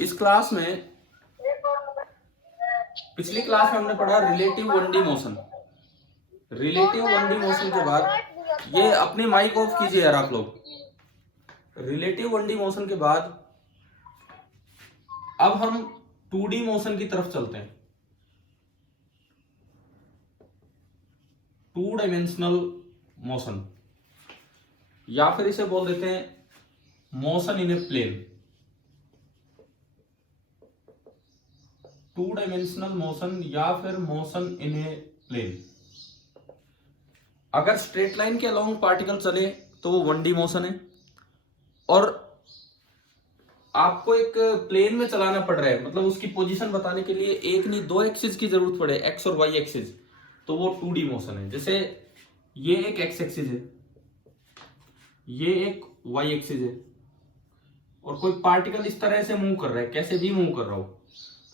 इस क्लास में, पिछली क्लास में हमने पढ़ा relative 1D motion. Relative 1D motion के बाद, ये अपनी माइक ऑफ कीजिए यार आप लोग। रिलेटिव 1D मोशन के बाद अब हम 2D मोशन की तरफ चलते हैं। 2 डायमेंशनल मोशन, या फिर इसे बोल देते हैं motion in a plane. 2 dimensional motion या फिर मोशन इन ए प्लेन। अगर स्ट्रेट लाइन के अलोंग पार्टिकल चले तो वो 1D मोशन है, और आपको एक प्लेन में चलाना पड़ रहा है, मतलब उसकी पोजीशन बताने के लिए एक नहीं 2 एक्सिस की जरूरत पड़े, एक्स और वाई एक्सिस, तो वो 2D मोशन है। जैसे ये एक एक्स एक्सिस है, ये एक वाई एक्सिस है, और कोई पार्टिकल इस तरह से मूव कर रहा है, कैसे भी मूव कर रहा हो,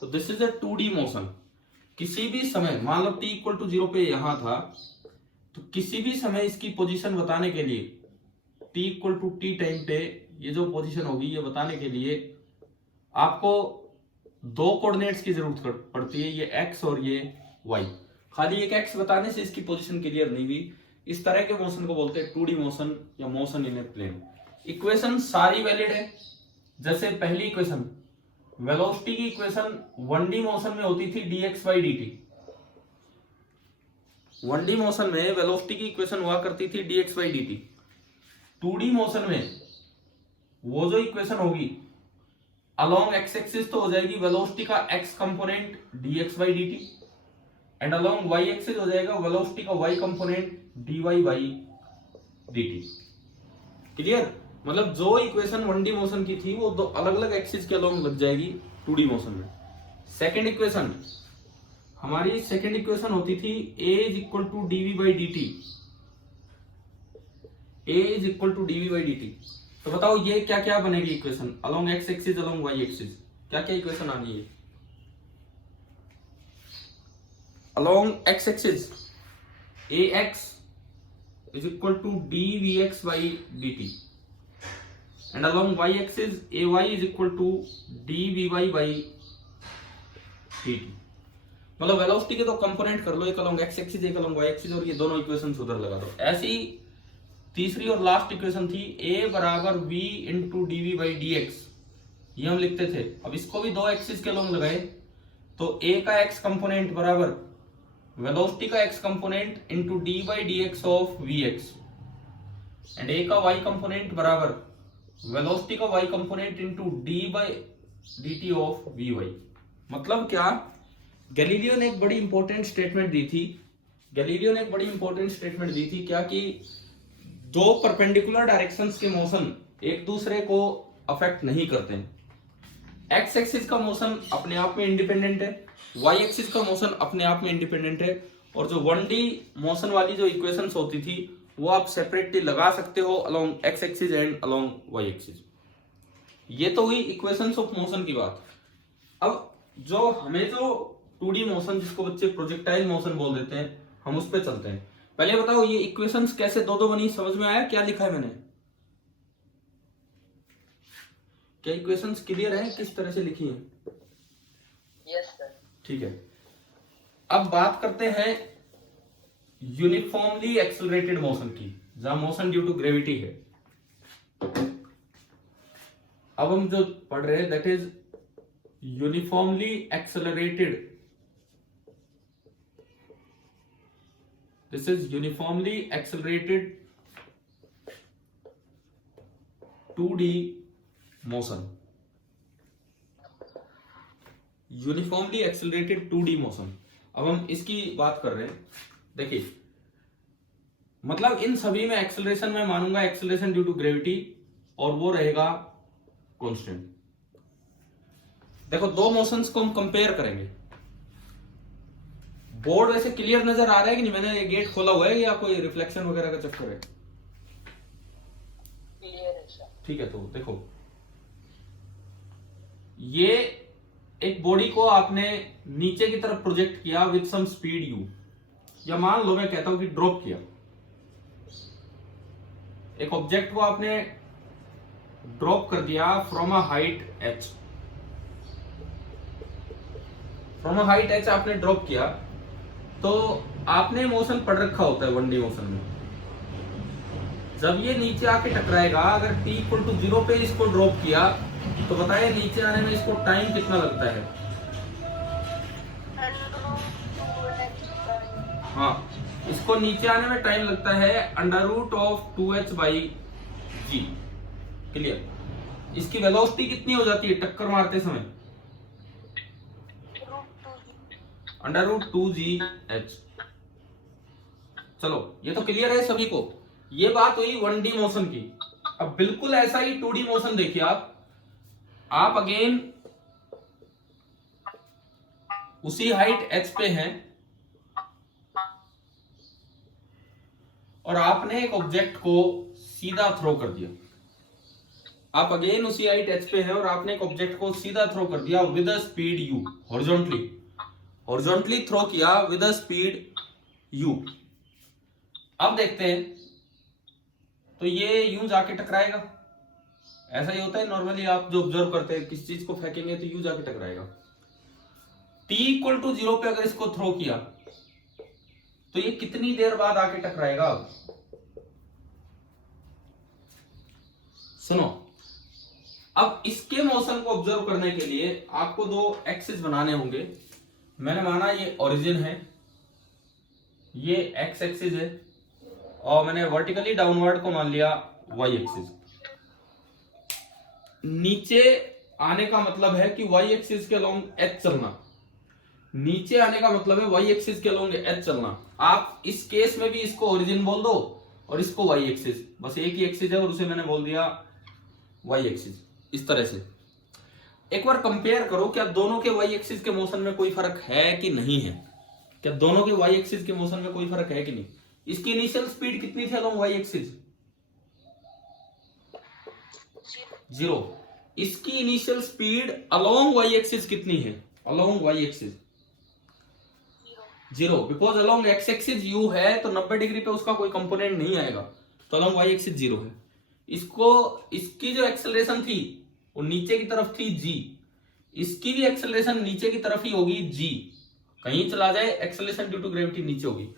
तो this is a 2D motion. किसी भी समय, मान लो t इक्वल टू 0 पे यहां था, तो किसी भी समय इसकी पोजीशन बताने के लिए t equal to T time पे ये जो पोजीशन होगी ये बताने के लिए आपको 2 कोऑर्डिनेट्स की जरूरत पड़ती है, ये x और ये y। खाली एक x बताने से इसकी पोजीशन क्लियर नहीं हुई। इस तरह के मोशन को बोलते हैं 2D मोशन या motion in a plane. Equation सारी वैलिड है। जैसे पहली इक्वेशन, वेलोसिटी की इक्वेशन 1D मोशन में होती थी dx by dt। 1D motion में वेलोसिटी की इक्वेशन हुआ करती थी dx by dt। 2D motion में वो जो इक्वेशन होगी अलोंग x एक्सिस तो हो जाएगी वेलोसिटी का x component dx by dt, and along y axis हो जाएगा वेलोसिटी का y component dy by dt। Clear? मतलब जो इक्वेशन 1D मोशन की थी वो 2 अलग अलग एक्सिस के अलोंग लग जाएगी 2D मोशन में। सेकेंड इक्वेशन, हमारी सेकेंड इक्वेशन होती थी a is equal to dv by dt। a is equal to dv by dt। तो बताओ ये क्या क्या बनेगी equation along x axis along y axis, क्या क्या इक्वेशन आनी है? Along x axis ax is equal to dvx by dt, and along y axis ay is equal to dvy by dt। मतलब वेलोसिटी के तो कंपोनेंट कर लो, एक along x axis एक अलोंग y एक्सिस, और ये दोनों इक्वेशंस उधर लगा दो। ऐसी तीसरी और लास्ट इक्वेशन थी a बराबर v into D by D x, ये हम लिखते थे। अब इसको भी 2 एक्सिस के अलोंग लगाए तो a का x कंपोनेंट बराबर वेलोसिटी का x component into D by D X of V X, and a का y कंपोनेंट बराबर वेलोसिटी का y component into D by D T of V Y. मतलब क्या, गैलीलियो ने एक बड़ी इंपॉर्टेंट स्टेटमेंट दी थी। गैलीलियो ने एक बड़ी इंपॉर्टेंट स्टेटमेंट दी थी क्या, कि 2 परपेंडिकुलर डायरेक्शंस के मोशन एक दूसरे को अफेक्ट नहीं करते हैं। एक्स एक्सिस का मोशन अपने आप में इंडिपेंडेंट है, वाई एक्सिस का मोशन अपने आप में इंडिपेंडेंट है, और जो 1D मोशन वाली जो इक्वेशंस होती थी वो आप सेपरेटली लगा सकते हो along X axis and along Y axis. ये तो हुई इक्वेशंस ऑफ मोशन की बात। अब जो हमें जो 2D मोशन, जिसको बच्चे प्रोजेक्टाइल मोशन बोल देते हैं, हम उस पर चलते हैं। पहले बताओ ये इक्वेशंस कैसे 2-2 बनी, समझ में आया क्या लिखा है मैंने? क्या इक्वेशंस क्लियर है किस तरह से लिखी है? Yes sir. ठीक है, अब बात करते हैं यूनिफॉर्मली एक्सेलरेटेड मोशन की, जहां मोशन ड्यू टू ग्रेविटी है। अब हम जो पढ़ रहे हैं that is uniformly accelerated, this is uniformly accelerated 2D motion। Uniformly accelerated 2D motion, अब हम इसकी बात कर रहे हैं। देखिए, मतलब इन सभी में एक्सेलरेशन मैं मानूंगा एक्सेलरेशन ड्यू टू ग्रेविटी, और वो रहेगा कांस्टेंट। देखो 2 मोशंस को हम कंपेयर करेंगे। बोर्ड वैसे क्लियर नजर आ रहा है कि नहीं? मैंने ये गेट खोला हुआ है या कोई रिफ्लेक्शन वगैरह का चक्कर है? क्लियर है सर। ठीक है, तो देखो ये एक बॉडी को आपने नीचे की तरफ प्रोजेक्ट किया विद सम स्पीड u, या मान लो मैं कहता हूं कि ड्रॉप किया। एक ऑब्जेक्ट को आपने ड्रॉप कर दिया from a height h, from a height h आपने ड्रॉप किया, तो आपने मोशन पढ़ रखा होता है 1D मोशन में। जब ये नीचे आके टकराएगा, अगर t इक्वल टू 0 पे इसको ड्रॉप किया, तो बताइए नीचे आने में इसको टाइम कितना लगता है? हाँ, इसको नीचे आने में टाइम लगता है √2h/g। क्लियर? इसकी वेलोसिटी कितनी हो जाती है टक्कर मारते समय? √2gh। चलो, ये तो क्लियर है सभी को। ये बात हुई 1D मोशन की। अब बिल्कुल ऐसा ही 2D मोशन देखिए आप अगेन उसी हाइट h पे हैं और आपने एक ऑब्जेक्ट को सीधा थ्रो कर दिया। आप अगेन उसी हाइट h पे हैं और आपने एक ऑब्जेक्ट को सीधा थ्रो कर दिया with a speed u, horizontally throw किया विद अ स्पीड u। अब देखते हैं, तो ये यूं जाके टकराएगा। ऐसा ही होता है नॉर्मली, आप जो ऑब्जर्व करते हैं किस चीज को फेंकेंगे तो यूं जाके टकराएगा। t इक्वल टू 0 पे अगर इसको थ्रो किया, तो ये कितनी देर बाद आके टकराएगा? सुनो, अब इसके मोशन को ऑब्जर्व करने के लिए आपको दो एक्सिस बनाने होंगे। मैंने माना ये ओरिजिन है, ये एक्स एक्सिस है, और मैंने वर्टिकली डाउनवर्ड को मान लिया वाई एक्सिस। नीचे आने का मतलब है कि वाई एक्सिस के अलोंग एच चलना, नीचे आने का मतलब है वाई एक्सिस के अलोंग एच चलना। आप इस केस में भी इसको ओरिजिन बोल दो और इसको वाई एक्सिस, बस एक ही एक्सिस है और उसे मैंने बोल दिया वाई एक्सिस। इस तरह से एक बार कंपेयर करो, क्या दोनों के वाई एक्सिस के मोशन में कोई फर्क है कि नहीं है? क्या दोनों के वाई एक्सिस के मोशन में कोई फर्क है कि नहीं? इसकी इनिशियल स्पीड कितनी थी अलोंग वाई एक्सिस? 0। इसकी initial speed along Y axis कितनी है? Along Y axis 0, because along X axis u है, तो 90 डिग्री पे उसका कोई कंपोनेंट नहीं आएगा, तो अलोंग वाई एक्सिस 0 है। इसकी जो एक्सेलरेशन थी वो नीचे की तरफ थी g, इसकी भी एक्सेलरेशन नीचे की तरफ ही होगी g। कहीं चला जाए एक्सेलरेशन ड्यू टू ग्रेविटी नीचे होगी।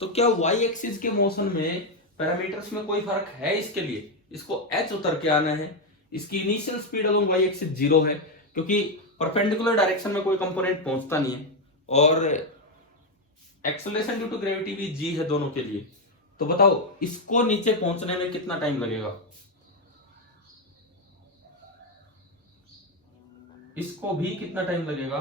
तो क्या वाई एक्सिस के मोशन में पैरामीटर्स में कोई फर्क है? इसके लिए इसको h उतर के आना है। इसकी initial speed along Y axis 0 है, क्योंकि परपेंडिकुलर डायरेक्शन में कोई कंपोनेंट पहुंचता नहीं है, और एक्सेलरेशन ड्यू टू ग्रेविटी भी g है दोनों के लिए। तो बताओ इसको नीचे पहुंचने में कितना टाइम लगेगा? इसको भी कितना टाइम लगेगा?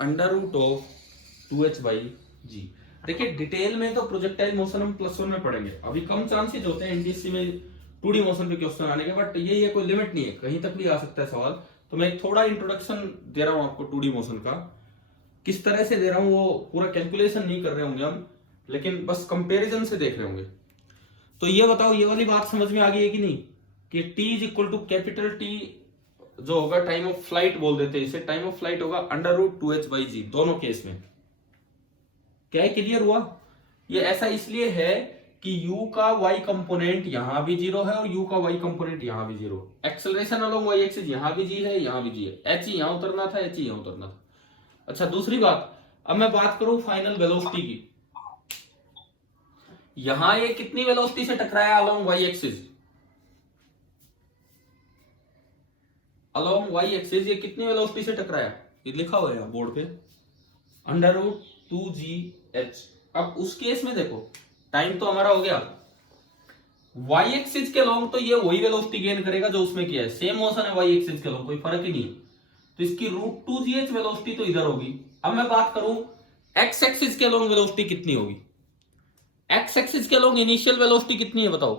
√2h/g। देखिए डिटेल में तो प्रोजेक्टाइल मोशन हम +1 में पढ़ेंगे, अभी कम चांसेस होते हैं एनटीएससी में 2D मोशन पे क्वेश्चन आने के, बट ये कोई लिमिट नहीं है, कहीं तक भी आ सकता है सवाल। तो मैं थोड़ा इंट्रोडक्शन दे रहा हूं आपको 2D मोशन का। किस तरह से दे रहा हूं वो पूरा कैलकुलेशन नहीं कर रहे होंगे हम, लेकिन बस कंपैरिजन से देख रहे होंगे। तो ये बताओ, ये वाली बात समझ में आ गई है कि नहीं, कि t is equal to capital T जो होगा टाइम ऑफ फ्लाइट बोल देते हैं इसे, टाइम ऑफ फ्लाइट होगा √2h/g दोनों केस में। क्या क्लियर हुआ? ये ऐसा इसलिए है कि u का y कंपोनेंट यहां भी 0 है और u का y कंपोनेंट यहां भी 0। एक्सेलरेशन अलोंग y एक्सिस यहां भी g है, यहां भी g है। h यहां उतरना था, h यहां उतरना था। अच्छा, दूसरी बात, अब मैं बात करूं फाइनल वेलोसिटी की। यहां ये कितनी वेलोसिटी से टकराया along y axis? Along y axis ये कितनी वेलोसिटी से टकराया? ये लिखा हुआ है बोर्ड पे, √2gh। अब उस केस में देखो, टाइम तो हमारा हो गया, y एक्सिस के अलोंग तो ये वही वेलोसिटी गेन करेगा जो उसमें किया है, सेम मोशन है y एक्सिस के अलोंग, कोई फर्क ही नहीं है। तो इसकी √2gh वेलोसिटी तो इधर होगी। अब मैं बात करूं x एक्सिस के अलोंग वेलोसिटी कितनी होगी? x एक्सिस के अलोंग इनिशियल वेलोसिटी कितनी है बताओ?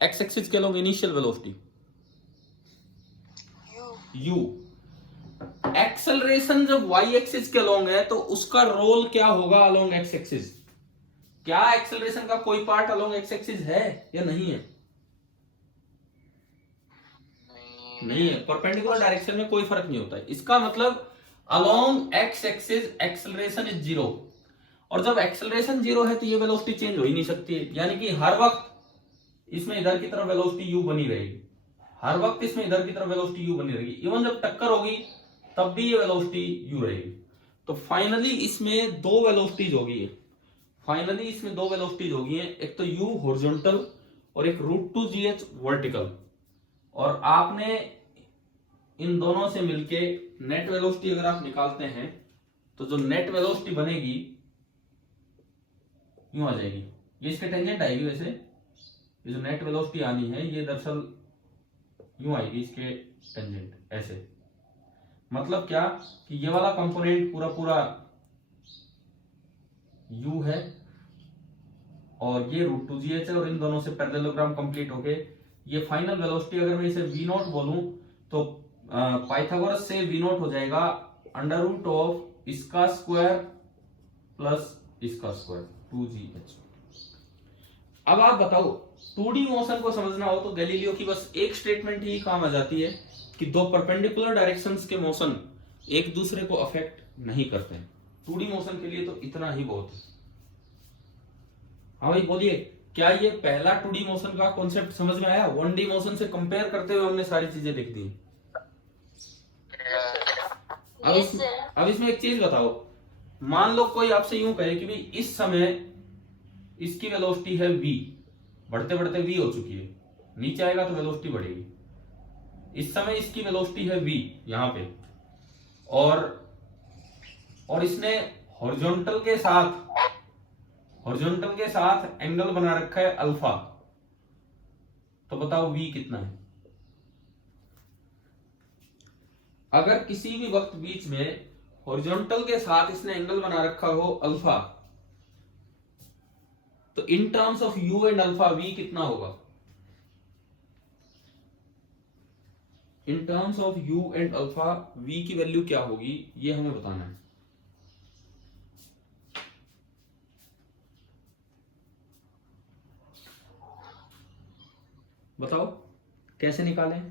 x एक्सिस के along initial velocity u। Acceleration जब y एक्सिस के अलोंग है तो उसका रोल क्या होगा अलोंग x एक्सिस? क्या एक्सेलरेशन का कोई पार्ट अलोंग x एक्सिस है या नहीं है? नहीं है, परपेंडिकुलर डायरेक्शन में कोई फर्क नहीं होता है। इसका मतलब along x axis acceleration is 0, और जब एक्सेलरेशन 0 है तो ये वेलोसिटी चेंज हो ही नहीं सकती है, यानी कि हर वक्त इसमें इधर की तरफ वेलोसिटी u बनी रहेगी, हर वक्त इसमें इधर की तरफ वेलोसिटी u बनी रहेगी। इवन जब टक्कर होगी तब भी ये वेलोसिटी u रहेगी। तो फाइनली इसमें दो वेलोसिटीज होगी, फाइनली इसमें दो वेलोसिटीज होगी, एक तो u हॉरिजॉन्टल और एक √2gh वर्टिकल। और आपने इन दोनों से मिलके नेट वेलोसिटी अगर आप निकालते हैं तो जो नेट वेलोसिटी बनेगी यूं आ जाएगी, ये इसके टेंजेंट आएगी। वैसे ये जो नेट वेलोसिटी आनी है ये दरअसल यूं आएगी इसके टेंजेंट, ऐसे। मतलब क्या कि ये वाला कंपोनेंट पूरा पूरा u है और ये √2gh है, और इन दोनों से पैरेललोग्राम कंप्लीट होके ये फाइनल वेलोसिटी, अगर मैं इसे v नॉट बोलूं तो पाइथागोरस से v नॉट हो जाएगा √ऑफ इसका स्क्वायर प्लस इसका स्क्वायर 2gh। अब आप बताओ 2D मोशन को समझना हो तो गैलीलियो की बस एक स्टेटमेंट ही काम आ जाती है कि दो परपेंडिकुलर डायरेक्शंस के मोशन एक दूसरे को अफेक्ट नहीं करते हैं। 2D मोशन के लिए तो इतना ही बहुत है। हाँ भाई बोलिए, क्या ये पहला 2D मोशन का कॉन्सेप्ट समझ में आया? 1D मोशन से कंपेयर करते हुए हमने सारी चीजें लिख दी। अब इसमें एक चीज बताओ, मान लो कोई आपसे यूं कहे कि भाई इस समय इसकी वेलोसिटी है v, बढ़ते बढ़ते v हो चुकी है, नीचे आएगा तो वेलोसिटी बढ़ेगी। इस समय इसकी वेलोसिटी है v यहां पे, और इसने हॉरिजॉन्टल के साथ एंगल बना रखा है अल्फा। तो बताओ v कितना है? अगर किसी भी वक्त बीच में हॉरिजॉन्टल के साथ इसने एंगल बना रखा हो अल्फा, तो in terms of u and alpha v कितना होगा? In terms of u and alpha v की वैल्यू क्या होगी, ये हमें बताना है। बताओ कैसे निकालें?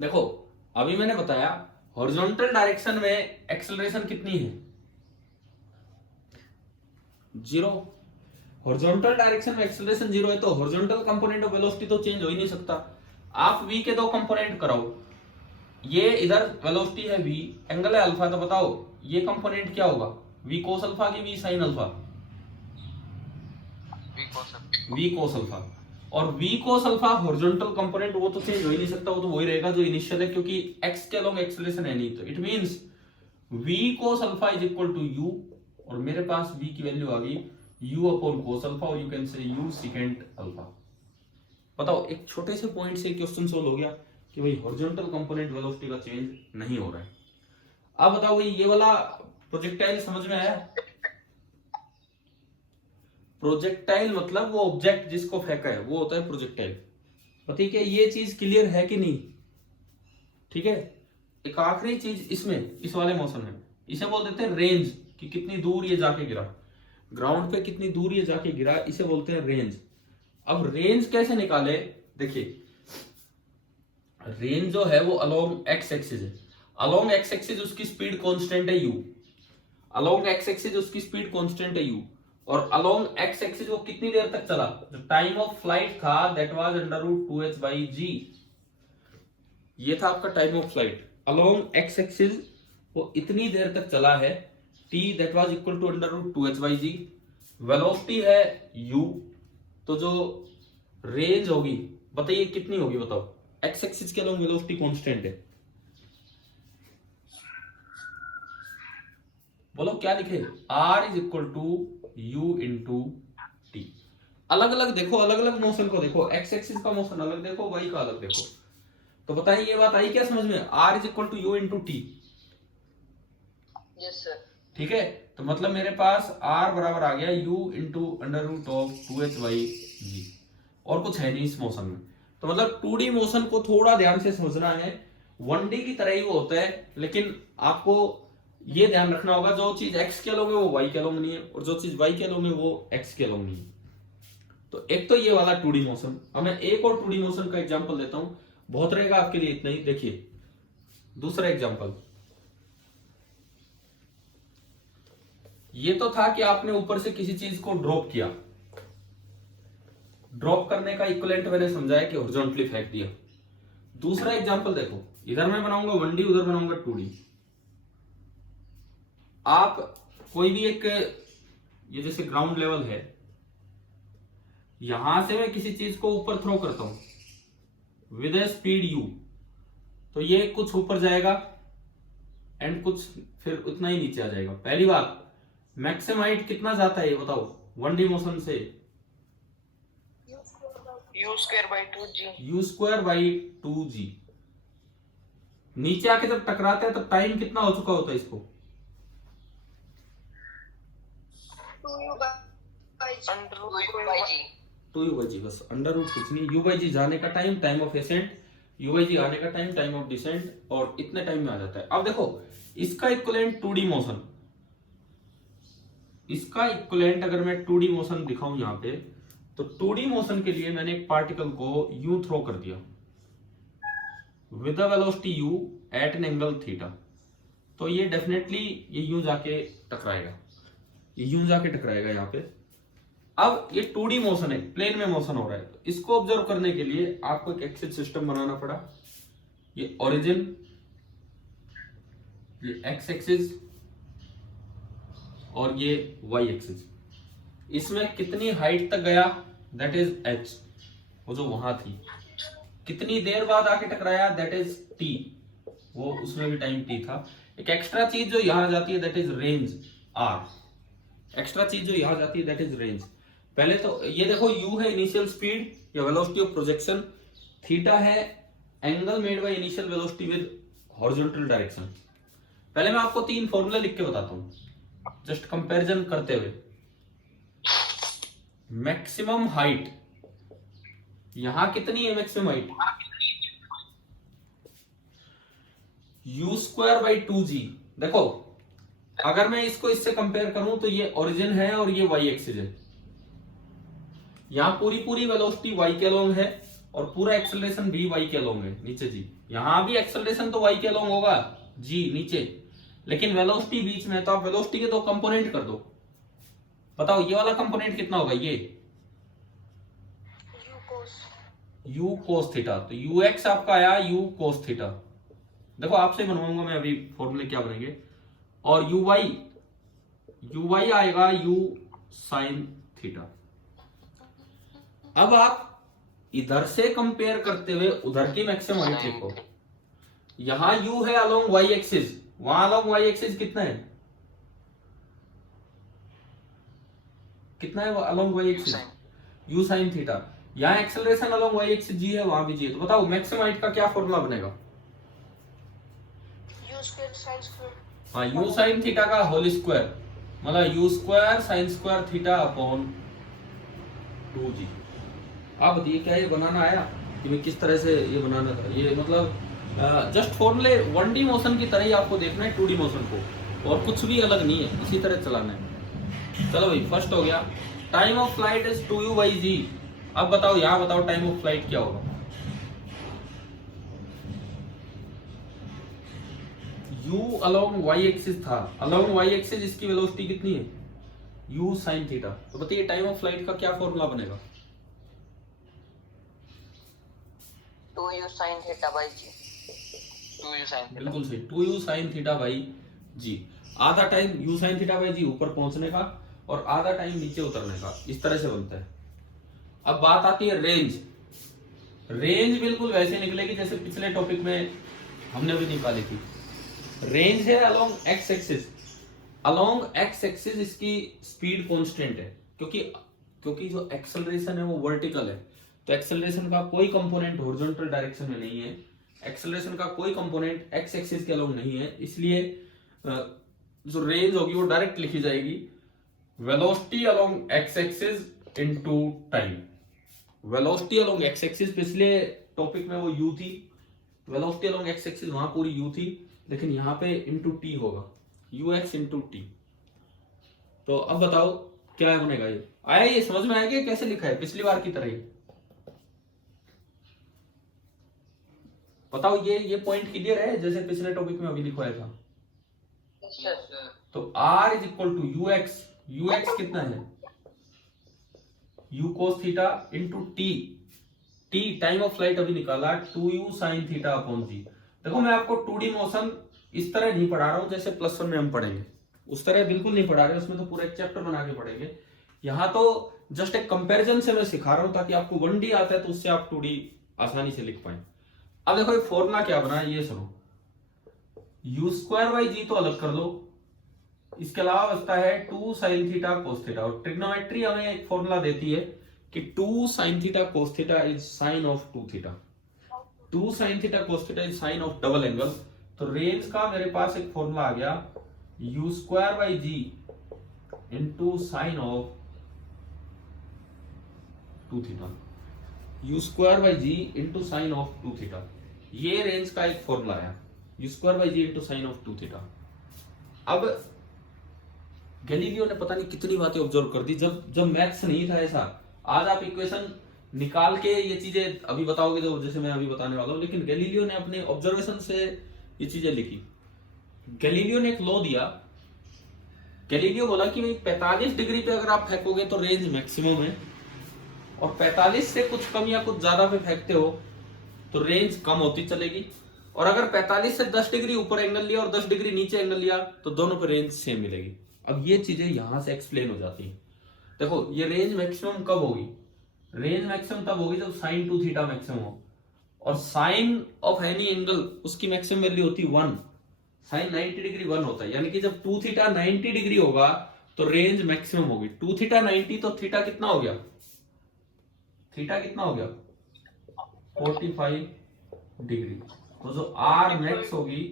देखो अभी मैंने बताया हॉरिजॉन्टल डायरेक्शन में एक्सेलरेशन कितनी है? 0। हॉरिजॉन्टल डायरेक्शन में एक्सेलरेशन 0 है तो हॉरिजॉन्टल कंपोनेंट ऑफ वेलोसिटी तो चेंज हो ही नहीं सकता। आप v के दो कंपोनेंट कराओ, ये इधर वेलोसिटी है v, एंगल है अल्फा, तो बताओ ये कंपोनेंट क्या होगा? v कोस अल्फा की v sine alpha? v cos alpha. और v cos alpha horizontal component वो तो चेंज हो ही नहीं सकता, वो तो वही रहेगा जो इनिशियल है, क्योंकि x के अलोंग एक्सेलरेशन है नहीं। तो it means v cos alpha is equal to u, और मेरे पास v की वैल्यू आ गई u अपॉन कोस अल्फा, और you can say u second alpha. बताओ एक छोटे से पॉइंट से क्वेश्चन सोल्व हो गया कि भाई हॉरिजॉन्टल कंपोनेंट वेलोसिटी का चेंज नहीं हो रहा है। अब बताओ भाई ये वाला प्रोजेक्टाइल समझ में आया? प्रोजेक्टाइल मतलब वो ऑब्जेक्ट जिसको फेंका है वो होता है प्रोजेक्टाइल। तो ठीक है, ये चीज क्लियर है कि नहीं? ठीक है, एक आखिरी चीज इसमें, इस वाले मोशन में इसे बोल देते हैं रेंज, कि कितनी दूर ये जाके गिरा, ग्राउंड पे कितनी दूर ये जाके गिरा, इसे बोलते हैं रेंज। अब रेंज कैसे निकाले? देखिए रेंज जो है वो अलोंग एक्स एक्सिस है, अलोंग एक्स एक्सिस उसकी स्पीड कांस्टेंट है u, अलोंग एक्स एक्सिस उसकी स्पीड कांस्टेंट है u, और अलोंग एक्स एक्सिस वो कितनी देर तक चला? जो टाइम ऑफ फ्लाइट था दैट वाज √2h/g, ये था आपका time of flight. Along X axis वो इतनी देर तक चला है t that was equal to √2h/g। Velocity है u, तो जो रेंज होगी बताइए कितनी होगी? बताओ, एक्स एक्सिस के अलोंग वेलोसिटी कांस्टेंट है, बोलो क्या लिखे? r is equal to u into T. अलग अलग देखो, अलग अलग मोशन को देखो, एक्स एक्सिस का मोशन अलग देखो, वाई का अलग देखो। तो बताइए ये बात आई क्या समझ में? r is equal to u into T. Yes sir. ठीक है, तो मतलब मेरे पास r बराबर आ गया u इंटू √2h/g, और कुछ है नहीं इस मोशन में। तो मतलब 2D मोशन को थोड़ा ध्यान से समझना है, 1D की तरह ही वो होता है, लेकिन आपको ये ध्यान रखना होगा जो चीज x के अलोंग है वो y के अलोंग नहीं है, और जो चीज y के अलोंग है वो x के अलोंग नहीं है। तो एक तो ये वाला 2D मोशन। अब मैं एक और 2D मोशन का एग्जांपल देता हूं, बहुत रहेगा आपके लिए इतना ही। देखिए दूसरा एग्जांपल, ये तो था कि आपने ऊपर से किसी चीज को ड्रॉप किया, ड्रॉप करने का इक्विवेलेंट मैंने समझाया कि हॉरिजॉन्टली फेंक दिया। दूसरा एग्जांपल देखो, इधर मैं बनाऊंगा 1D, उधर बनाऊंगा 2D। आप कोई भी एक, ये जैसे ग्राउंड लेवल है, यहां से मैं किसी चीज को ऊपर थ्रो करता हूं विद ए स्पीड u, तो ये कुछ ऊपर जाएगा एंड कुछ फिर उतना ही नीचे आ जाएगा। पहली बात, मैक्सिमम हाइट कितना जाता है ये बताओ 1D मोशन से? u² by 2g। नीचे आके जब टकराते हैं तो टाइम कितना हो चुका होता है इसको? 2u/g, बस अंडर रूट कुछ नहीं। u/g जाने का time, time of accent, u/g आने का टाइम, टाइम ऑफ डिसेंट, और इतने टाइम में आ जाता है। अब देखो इसका इक्विवेलेंट 2D मोशन, इसका इक्विवेलेंट अगर मैं 2D मोशन दिखाऊं यहां पे, तो 2D मोशन के लिए मैंने एक पार्टिकल को यूं थ्रो कर दिया with the velocity u at an angle theta, तो ये डेफिनेटली ये यूं जाके टकराएगा, ये यूं जाके टकराएगा यहाँ पे। अब ये 2D मोशन है, प्लेन में मोशन हो रहा है, तो इसको ऑब्जर्व करने के लिए आपको एक एक्सिस सिस्टम बनाना पड़ा। ये ओरिजिन, ये एक्स एक्सिस और ये वाई एक्सिस। इसमें कितनी हाइट तक गया, दैट इज h, वो जो वहां थी। कितनी देर बाद आके टकराया, दैट इज t, वो उसमें भी टाइम t था। एक एक्स्ट्रा चीज जो यहां जाती है that is range r, extra चीज जो यहां जाती है दैट इज रेंज। पहले तो ये देखो u है इनिशियल स्पीड या वेलोसिटी ऑफ प्रोजेक्शन, थीटा है angle made by initial velocity with horizontal direction. पहले मैं आपको 3 फॉर्मूला लिख के बताता हूं जस्ट कंपैरिजन करते हुए। मैक्सिमम हाइट, यहां कितनी है मैक्सिमम हाइट? u²/2g। देखो अगर मैं इसको इससे कंपेयर करूं तो ये ओरिजिन है और ये y एक्सिस है। यहां पूरी वेलोसिटी y के अलोंग है और पूरा एक्सेलरेशन भी y के अलोंग है, नीचे जी। यहां भी एक्सेलरेशन तो y के अलोंग होगा जी नीचे, लेकिन वेलोसिटी बीच में है, तो आप वेलोसिटी के 2 कंपोनेंट कर दो। बताओ ये वाला कंपोनेंट कितना होगा? ये u cos थीटा, तो ux आपका आया u cos थीटा। देखो आपसे बनवाऊंगा मैं अभी फॉर्मूले क्या बनेंगे। और uy आएगा u sin थीटा। अब आप इधर से कंपेयर करते हुए उधर की मैक्सिमम हाइट लिखो। यहां u है अलोंग y एक्सिस, वहां अलोंग y एक्सिस कितना है? कितना है along y axis? u sin theta. यहां acceleration along y axis g है, वहां भी g है। तो बताओ मैक्सिमम हाइट का क्या फॉर्मूला बनेगा? हाँ, u sin थीटा का होल स्क्वायर, मतलब u² sin² theta upon 2g। आप बताइए क्या ये बनाना आया कि मैं किस तरह से ये बनाना था? ये मतलब जस्ट फॉर्मूले 1D मोशन की तरह ही आपको देखना है 2D मोशन को, और कुछ भी अलग नहीं है, इसी तरह चलाना है। चलो भाई, फर्स्ट हो गया। Time of flight is 2u/g। अब बताओ, यहां बताओ टाइम ऑफ फ्लाइट क्या होगा? u अलोंग y एक्सिस था, अलोंग y एक्सिस इसकी वेलोसिटी कितनी है? u sin theta. तो बताइए टाइम ऑफ फ्लाइट का क्या फॉर्मूला बनेगा? 2u sin θ/g। 2u sin, बिल्कुल सही, 2u sin θ/g। आधा टाइम u sin θ/g ऊपर पहुंचने का और आधा टाइम नीचे उतरने का, इस तरह से बनता है। अब बात आती है रेंज। रेंज बिल्कुल वैसे निकलेगी जैसे पिछले टॉपिक में हमने भी निकाली थी। रेंज है along X axis, along X axis इसकी स्पीड कांस्टेंट है, क्योंकि जो एक्सेलरेशन है वो वर्टिकल है, तो एक्सेलरेशन का कोई कंपोनेंट हॉरिजॉन्टल डायरेक्शन में नहीं है, एक्सेलरेशन का कोई कंपोनेंट एक्स एक्सिस के अलोंग नहीं है, इसलिए जो रेंज होगी वो डायरेक्ट लिखी जाएगी velocity along X axis into time. Velocity along X axis पिछले टॉपिक में वो u थी, वेलोसिटी अलोंग एक्स एक्सिस वहां पूरी u थी, लेकिन यहाँ पे इंटू टी होगा, ux इंटू टी। तो अब बताओ क्या बनेगा? ये आया, ये समझ में आया कि कैसे लिखा है पिछली बार की तरह ही? बताओ ये पॉइंट क्लियर है जैसे पिछले टॉपिक में अभी लिखवाया था? तो r is equal to ux, ux कितना है? u cos theta into T time of flight अभी निकाला 2u sin थीटा अपॉन जी। देखो मैं आपको 2D मोशन इस तरह नहीं पढ़ा रहा हूं जैसे +1 में हम पढ़ेंगे, उस तरह बिल्कुल नहीं पढ़ा रहे, उसमें तो पूरा एक चैप्टर बना के पढ़ेंगे। यहाँ तो जस्ट एक कंपैरिजन से मैं सिखा रहा हूं ताकि आपको 1D आता है तो उससे आप 2D आसानी से लिख पाए। अब देखो ये फॉर्मूला क्या बना है ये सुनो, u² तो अलग कर दो, इसके अलावा बचता है 2 sin थीटा cos थीटा, और ट्रिग्नोमेट्री हमें एक फॉर्मूला देती है कि 2 sin theta cos theta is sine of 2 theta, 2 sin theta cos theta is sine of double angle. तो रेंज का मेरे पास एक फॉर्मूला आ गया u² into sine of 2 theta, u² into sine of 2 theta, ये रेंज का एक फॉर्मूला है u² into sine of 2 theta. अब गैलीलियो ने पता नहीं कितनी बातें ऑब्जर्व कर दी, जब मैथ्स नहीं था ऐसा। आज आप इक्वेशन निकाल के ये चीजें अभी बताओगे तो जैसे मैं अभी बताने वाला हूं, लेकिन गैलीलियो ने अपने ऑब्जर्वेशन से ये चीजें लिखी। गैलीलियो ने एक लॉ दिया, गैलीलियो बोला कि भाई 45 डिग्री पे अगर आप फेंकोगे तो रेंज मैक्सिमम है, और 45 से कुछ कम या कुछ ज्यादा पे फेंकते हो तो रेंज कम होती चलेगी, और अगर 45 से 10 डिग्री ऊपर एंगल लिया और 10 डिग्री नीचे एंगल लिया तो दोनों पे रेंज सेम मिलेगी। अब ये चीजें यहां से एक्सप्लेन हो जाती है। देखो ये रेंज मैक्सिमम कब होगी, रेंज मैक्सिमम तब होगी जब sin 2 थीटा मैक्सिमम हो, और साइन ऑफ एनी एंगल उसकी मैक्सिमम वैल्यू होती है 1, साइन 90 डिग्री 1 होता है, यानी कि जब 2 थीटा 90 डिग्री होगा तो रेंज मैक्सिमम होगी। 2 थीटा 90 तो थीटा कितना हो गया, थीटा कितना हो गया 45 डिग्री, तो जो आर मैक्स होगी,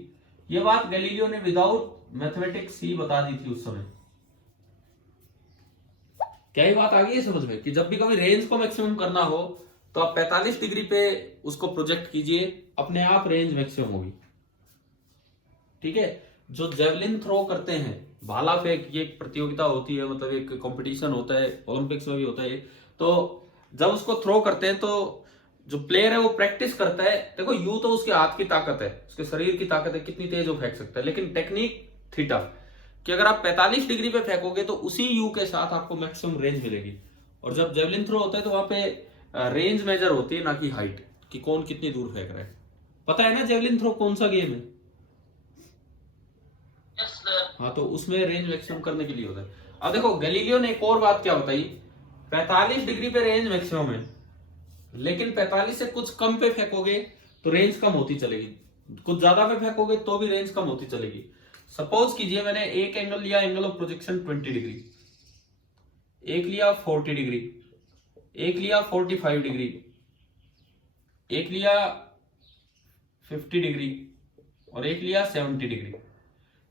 ये बात गैलीलियो ने विदाउट मैथमेटिक्स ही बता दी थी उस समय। क्या ये बात आ गई है समझ में कि जब भी कभी रेंज को मैक्सिमम करना हो तो आप 45 डिग्री पे उसको प्रोजेक्ट कीजिए, अपने आप रेंज मैक्सिमम होगी। ठीक है, जो जेवलिन थ्रो करते हैं, भाला फेंक, ये एक प्रतियोगिता होती है, मतलब एक कंपटीशन होता है, ओलंपिक्स में भी होता है। तो जब उसको थ्रो करते हैं तो जो प्लेयर है वो प्रैक्टिस करता है। देखो यू तो उसके हाथ की ताकत है, उसके शरीर की ताकत है, कितनी तेज वो फेंक सकता है, लेकिन टेक्निक थीटा कि अगर आप 45 डिग्री पे फेंकोगे तो उसी यू के साथ आपको मैक्सिमम रेंज मिलेगी। और जब जेवलिन थ्रो होता है तो वहां पे रेंज मेजर होती है, ना कि हाइट, कि कौन कितनी दूर फेंक रहा है। पता है ना जेवलिन थ्रो कौन सा गेम है? हाँ, तो उसमें रेंज मैक्सिमम करने के लिए होता है। अब देखो गैलीलियो ने एक और बात क्या बताई, 45 डिग्री पे रेंज मैक्सिमम है, लेकिन 45 से कुछ कम पे फेंकोगे तो रेंज कम होती चलेगी, कुछ ज्यादा पे फेंकोगे तो भी रेंज कम होती चलेगी। सपोज कीजिए मैंने एक एंगल लिया, एंगल ऑफ प्रोजेक्शन 20 डिग्री, एक लिया 40 डिग्री, एक लिया 45 डिग्री, एक लिया 50 डिग्री, और एक लिया 70 डिग्री।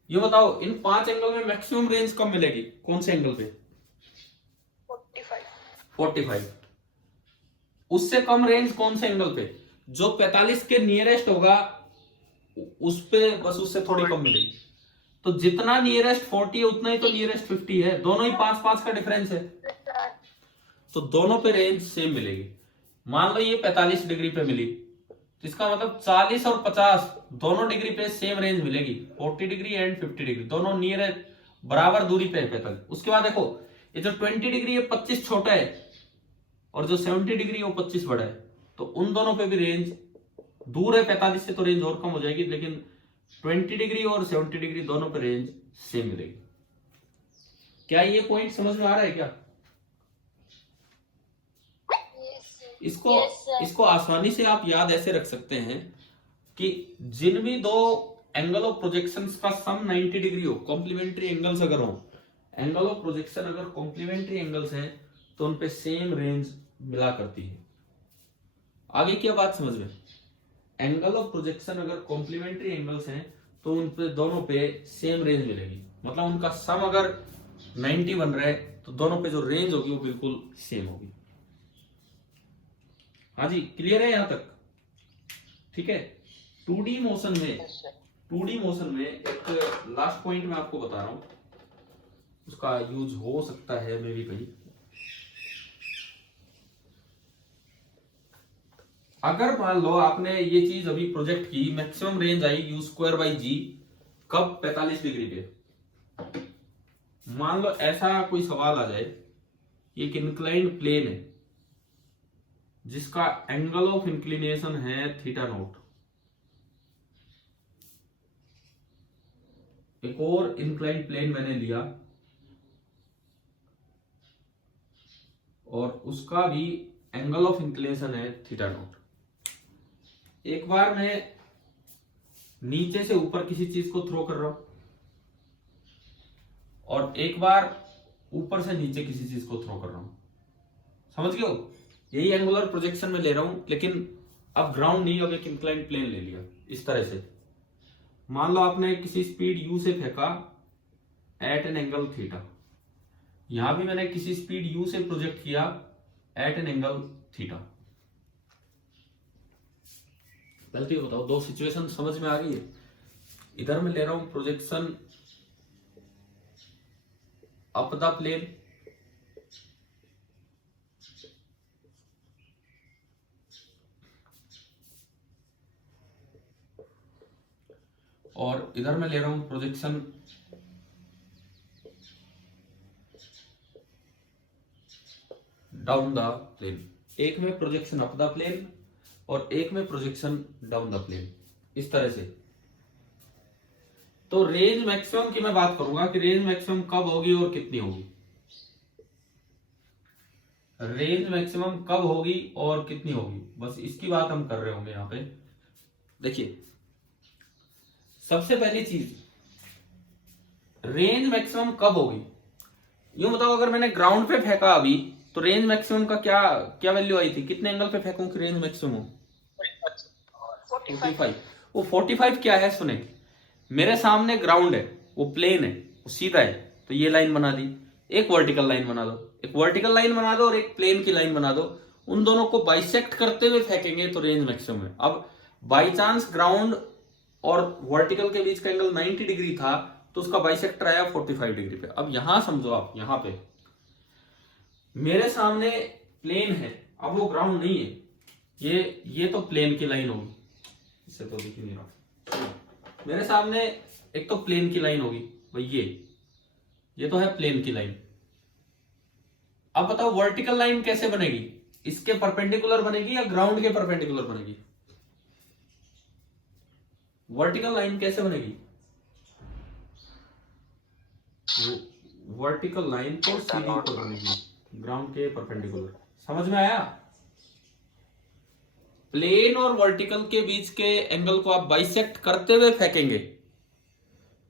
ये बताओ इन 5 एंगल में मैक्सिमम रेंज कब मिलेगी, कौन से एंगल पे? 45। उससे कम रेंज कौन से एंगल पे? जो 45 के नियरेस्ट होगा उस पे बस उससे थोड़ी कम मिलेगी। तो जितना नियरेस्ट 40 है उतना ही तो नियरेस्ट 50 है, दोनों ही 5-5 का डिफरेंस है, तो दोनों पे रेंज सेम मिलेगी। मान लो ये 45 डिग्री पे मिली, तो इसका मतलब 40 और 50 दोनों डिग्री पे सेम रेंज मिलेगी, 40 डिग्री एंड 50 डिग्री दोनों नियर बराबर दूरी पे है 45। उसके बाद देखो ये जो 20 डिग्री है 25 छोटा है, और जो 70 डिग्री वो 25 बड़ा है, तो उन दोनों पे भी रेंज दूर है 45 से, तो रेंज और कम हो जाएगी, लेकिन 20 डिग्री और 70 डिग्री दोनों पे रेंज सेम मिलेगी। क्या ये पॉइंट समझ में आ रहा है क्या? इसको आसानी से आप याद ऐसे रख सकते हैं कि जिन भी दो एंगल ऑफ प्रोजेक्शंस का सम 90 डिग्री हो, कॉम्प्लीमेंट्री एंगल्स अगर हो, एंगल ऑफ प्रोजेक्शन अगर कॉम्प्लीमेंट्री एंगल्स हैं तो उन पे सेम रेंज मिला करती है। आगे क्या बात समझ में? एंगल ऑफ प्रोजेक्शन अगर कॉम्प्लीमेंट्री एंगल्स हैं तो उन पे दोनों पे सेम रेंज मिलेगी, मतलब उनका सम अगर 90 बन रहा है तो दोनों पे जो रेंज होगी वो बिल्कुल सेम होगी। हाँ जी, क्लियर है यहां तक? ठीक है। 2D मोशन में एक लास्ट पॉइंट मैं आपको बता रहा हूं, उसका यूज हो सकता है मे भी कहीं। अगर मान लो आपने ये चीज अभी प्रोजेक्ट की, मैक्सिमम रेंज आई u²/g कब 45 डिग्री पे। मान लो ऐसा कोई सवाल आ जाए एक इंक्लाइंड प्लेन है जिसका एंगल ऑफ इंक्लिनेशन है थीटा नॉट। एक और इंक्लाइंड प्लेन मैंने लिया और उसका भी एंगल ऑफ इंक्लिनेशन है थीटा नॉट। एक बार मैं नीचे से ऊपर किसी चीज को थ्रो कर रहा हूं और एक बार ऊपर से नीचे किसी चीज को थ्रो कर रहा हूं, समझ गए हो? यही एंगुलर प्रोजेक्शन में ले रहा हूं, लेकिन अब ग्राउंड नहीं, अब एक इंक्लाइंड प्लेन ले लिया इस तरह से। मान लो आपने किसी स्पीड u से फेंका एट एन एंगल थीटा, यहां भी मैंने किसी स्पीड u से प्रोजेक्ट किया एट एन एंगल थीटा। गलती बताओ, दो सिचुएशन समझ में आ गई है? इधर मैं ले रहा हूं प्रोजेक्शन अप द प्लेन, और इधर मैं ले रहा हूं प्रोजेक्शन डाउन द प्लेन। एक में प्रोजेक्शन अप द प्लेन और एक में प्रोजेक्शन डाउन द प्लेन, इस तरह से। तो रेंज मैक्सिमम की मैं बात करूंगा कि रेंज मैक्सिमम कब होगी और कितनी होगी। रेंज मैक्सिमम कब होगी और कितनी होगी, बस इसकी बात हम कर रहे होंगे यहां पे। देखिए, सबसे पहली चीज, रेंज मैक्सिमम कब होगी। यूं बताओ, अगर मैंने ग्राउंड पे फेंका अभी तो रेंज मैक्सिमम का क्या क्या वैल्यू आई थी? कितने एंगल पे फेंकूं कि रेंज मैक्सिमम हो? 45। वो 45 क्या है सुने, मेरे सामने ग्राउंड है, वो प्लेन है, वो सीधा है, तो ये लाइन बना दी। एक वर्टिकल लाइन बना दो, एक वर्टिकल लाइन बना दो और एक प्लेन की लाइन बना दो। उन दोनों को बाइसेक्ट करते हुए फेंकेंगे तो रेंज मैक्सिमम है। अब बाई चांस ग्राउंड और वर्टिकल के बीच का एंगल 90 डिग्री था तो उसका बाइसेक्टर आया 45 डिग्री पे। अब यहां समझो, आप यहां पे मेरे सामने प्लेन है, अब वो ग्राउंड नहीं है, ये तो प्लेन की लाइन होगी, इससे तो दिख ही नहीं रहा। मेरे सामने एक तो प्लेन की लाइन होगी भाई, ये तो है प्लेन की लाइन। अब बताओ वर्टिकल लाइन कैसे बनेगी? इसके परपेंडिकुलर बनेगी या ग्राउंड के परपेंडिकुलर बनेगी? वर्टिकल लाइन कैसे बनेगी? वर्टिकल लाइन तो सीधी ऊपर बनेगी, ग्राउंड के परपेंडिकुलर। समझ में आया? प्लेन और वर्टिकल के बीच के एंगल को आप बाइसेक्ट करते हुए फेंकेंगे,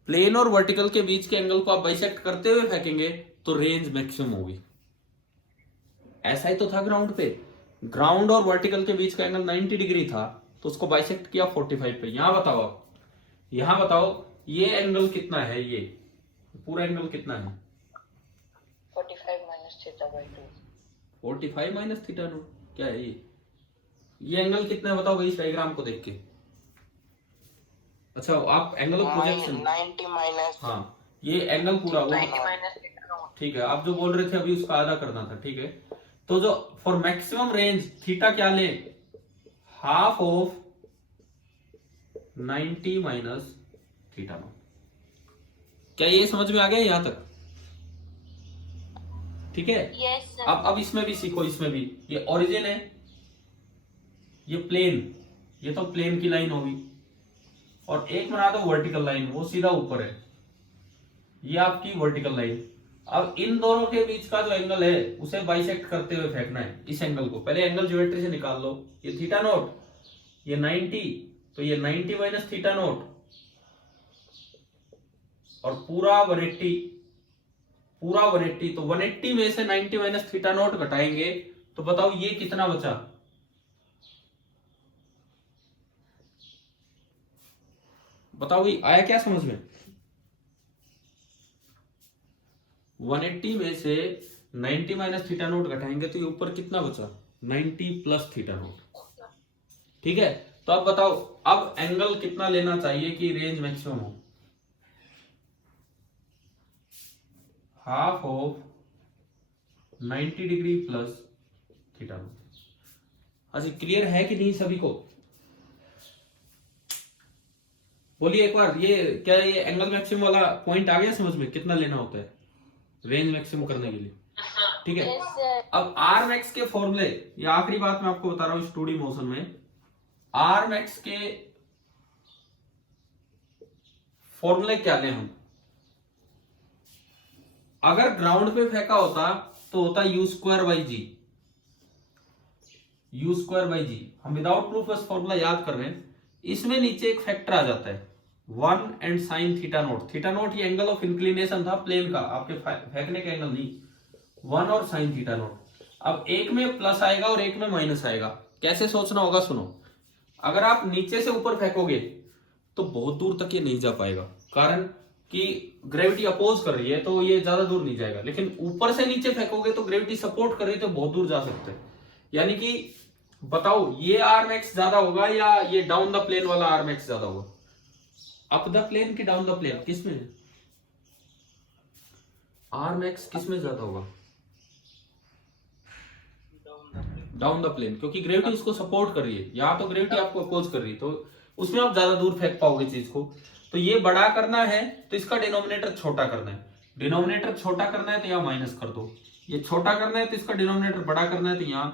प्लेन और वर्टिकल के बीच के एंगल को आप बाइसेक्ट करते हुए फेंकेंगे तो रेंज मैक्सिमम होगी। ऐसा ही तो था ग्राउंड पे, ग्राउंड और वर्टिकल के बीच का एंगल 90 डिग्री था तो उसको बाइसेक्ट किया 45 पे। यहां बताओ, आप यहां बताओ ये एंगल कितना है, ये पूरा एंगल कितना है? 45 minus theta by 2। 45 minus theta no क्या है ये एंगल कितना है बताओ भाई इस डायग्राम को देख के। अच्छा, आप एंगल ऑफ प्रोजेक्शन 90 माइनस, हाँ ये एंगल पूरा वो 90 माइनस थीटा नॉट। ठीक है, आप जो बोल रहे थे अभी उसका आधा करना था, ठीक है। तो जो फॉर मैक्सिमम रेंज थीटा क्या ले, half of 90 minus theta no. क्या ये समझ में आ गया यहां तक? ठीक है। Yes, अब इसमें भी सीखो, इसमें भी ये ओरिजिन है, ये प्लेन, ये तो प्लेन की लाइन होगी, और एक बना दो वर्टिकल लाइन, वो सीधा ऊपर है, ये आपकी वर्टिकल लाइन। अब इन दोनों के बीच का जो एंगल है उसे बाइसेक्ट करते हुए फेंकना है इस एंगल को। पहले एंगल ज्योमेट्री से निकाल लो, ये थीटा नोट, ये 90, तो ये 90 माइनस थीटा नोट, और पूरा 180, पूरा 180। तो 180 में से 90 माइनस थीटा नोट घटाएंगे तो बताओ ये कितना बचा? बताओ भाई, आया क्या समझ में? 180 में से 90 माइनस थीटा नोट घटाएंगे तो ये ऊपर कितना बचा? 90 प्लस थीटा नोट। ठीक है, तो अब बताओ अब एंगल कितना लेना चाहिए कि रेंज मैक्सिमम हो? Half of 90 degree plus theta note. अच्छा, क्लियर है कि नहीं सभी को? बोलिए एक बार, ये क्या ये एंगल मैक्सिमम वाला पॉइंट आ गया समझ में? कितना लेना होता है रेंज मैक्सिमम करने के लिए? ठीक है। Yes, sir. अब आर मैक्स के फॉर्मूले, ये आखिरी बात मैं आपको बता रहा हूं इस 2D मोशन में, आर मैक्स के फॉर्मूले क्या लें हम। अगर ग्राउंड पे फेंका होता तो होता u square by g, u square by g. हम विदाउट प्रूफ बस फॉर्मूला याद कर रहे हैं। इसमें नीचे एक फैक्टर आ जाता है 1 and sine theta note. Theta note ये एंगल ऑफ इंक्लिनेशन था प्लेन का, आपके फेंकने का एंगल नहीं, 1 और साइन थीटा नोट। अब एक में प्लस आएगा और एक में माइनस आएगा। कैसे सोचना होगा सुनो, अगर आप नीचे से ऊपर फेंकोगे तो बहुत दूर तक ये नहीं जा पाएगा, कारण कि ग्रेविटी अपोज कर रही है तो ये ज्यादा दूर नहीं जाएगा। लेकिन ऊपर से नीचे फेंकोगे तो ग्रेविटी सपोर्ट कर रही है तो बहुत दूर जा सकते हैं। यानी कि बताओ ये आर मैक्स ज्यादा होगा या ये डाउन द प्लेन वाला आर मैक्स ज्यादा होगा? अप द प्लेन की डाउन द प्लेन, किसमें आर मैक्स किसमें ज्यादा होगा? डाउन द प्लेन, क्योंकि ग्रेविटी उसको सपोर्ट कर रही है। यहाँ तो ग्रेविटी आपको अपोज कर रही है तो उसमें आप ज्यादा दूर फेंक पाओगे चीज को। तो ये बड़ा करना है तो इसका डिनोमिनेटर छोटा करना है, डिनोमिनेटर छोटा करना है तो यहाँ माइनस कर दो, ये छोटा करना है तो इसका डिनोमिनेटर बड़ा करना है तो यहाँ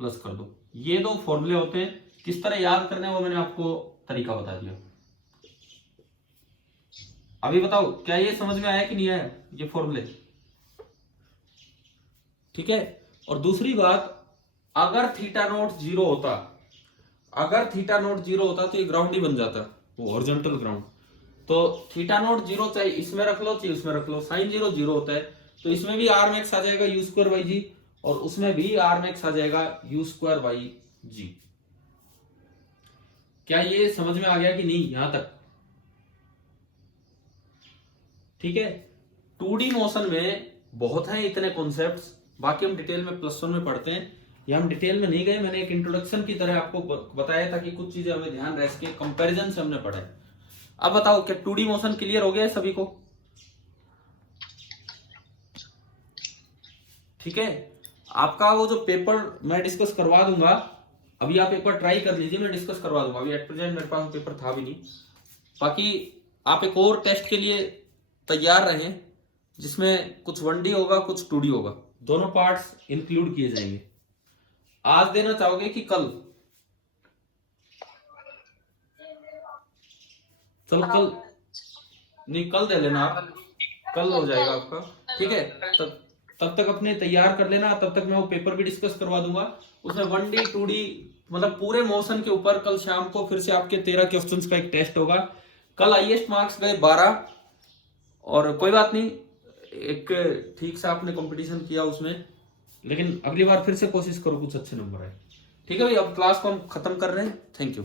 प्लस कर दो। ये दो फॉर्मूले होते हैं, किस तरह याद करने हैं वो मैंने आपको तरीका बता दिया। अभी बताओ क्या ये समझ में आया कि नहीं आया ये फॉर्मूले? ठीक है। और दूसरी बात, अगर थीटा नोट 0 होता, अगर थीटा नोट 0 होता तो ये ग्राउंड ही बन जाता, वो हॉरिजॉन्टल ग्राउंड। तो थीटा नोट 0 चाहे इसमें रख लो चाहे उसमें रख लो, साइन 0 0 होता है तो इसमें भी आर मैक्स आ जाएगा यू स्क्वायर बाई जी और उसमें भी आर मैक्स आ जाएगा यू स्क्वायर बाई जी। क्या ये समझ में आ गया कि नहीं यहां तक? ठीक है। 2D मोशन में बहुत हैं इतने कॉन्सेप्ट्स, बाकी हम डिटेल में +1 में पढ़ते हैं। ये हम डिटेल में नहीं गए, मैंने एक इंट्रोडक्शन की तरह आपको बताया था कि कुछ चीजें हमें ध्यान रह सके, कंपैरिजन से हमने पढ़ा है। अब बताओ क्या 2D मोशन क्लियर हो गया है सभी को? ठीक है। आपका वो जो पेपर मैं डिस्कस करवा दूंगा, अभी आप एक बार ट्राई कर लीजिए, मैं डिस्कस करवा दूंगा। अभी एट प्रेजेंट मेरे पास पेपर था भी नहीं। बाकी आप एक और टेस्ट के लिए तैयार रहें जिसमें कुछ 1D होगा कुछ 2D होगा, दोनों पार्ट्स इंक्लूड किए जाएंगे। आज देना चाहोगे कि कल? चलो कल नहीं, कल दे लेना आप, कल हो जाएगा आपका। ठीक है। तब तक अपने तैयार कर लेना, तब तक मैं वो पेपर भी डिस्कस करवा दूंगा। उसमें 1D 2D मतलब पूरे मोशन के ऊपर कल शाम को फिर से आपके 13 क्वेश्चंस का एक टेस्ट होगा। कल हाईएस्ट मार्क्स गए 12, और कोई बात नहीं, एक ठीक से आपने कंपटीशन किया उसमें, लेकिन अगली बार फिर से कोशिश करो कुछ अच्छे नंबर आए। ठीक है भाई, अब क्लास को हम खत्म कर रहे हैं। Thank you.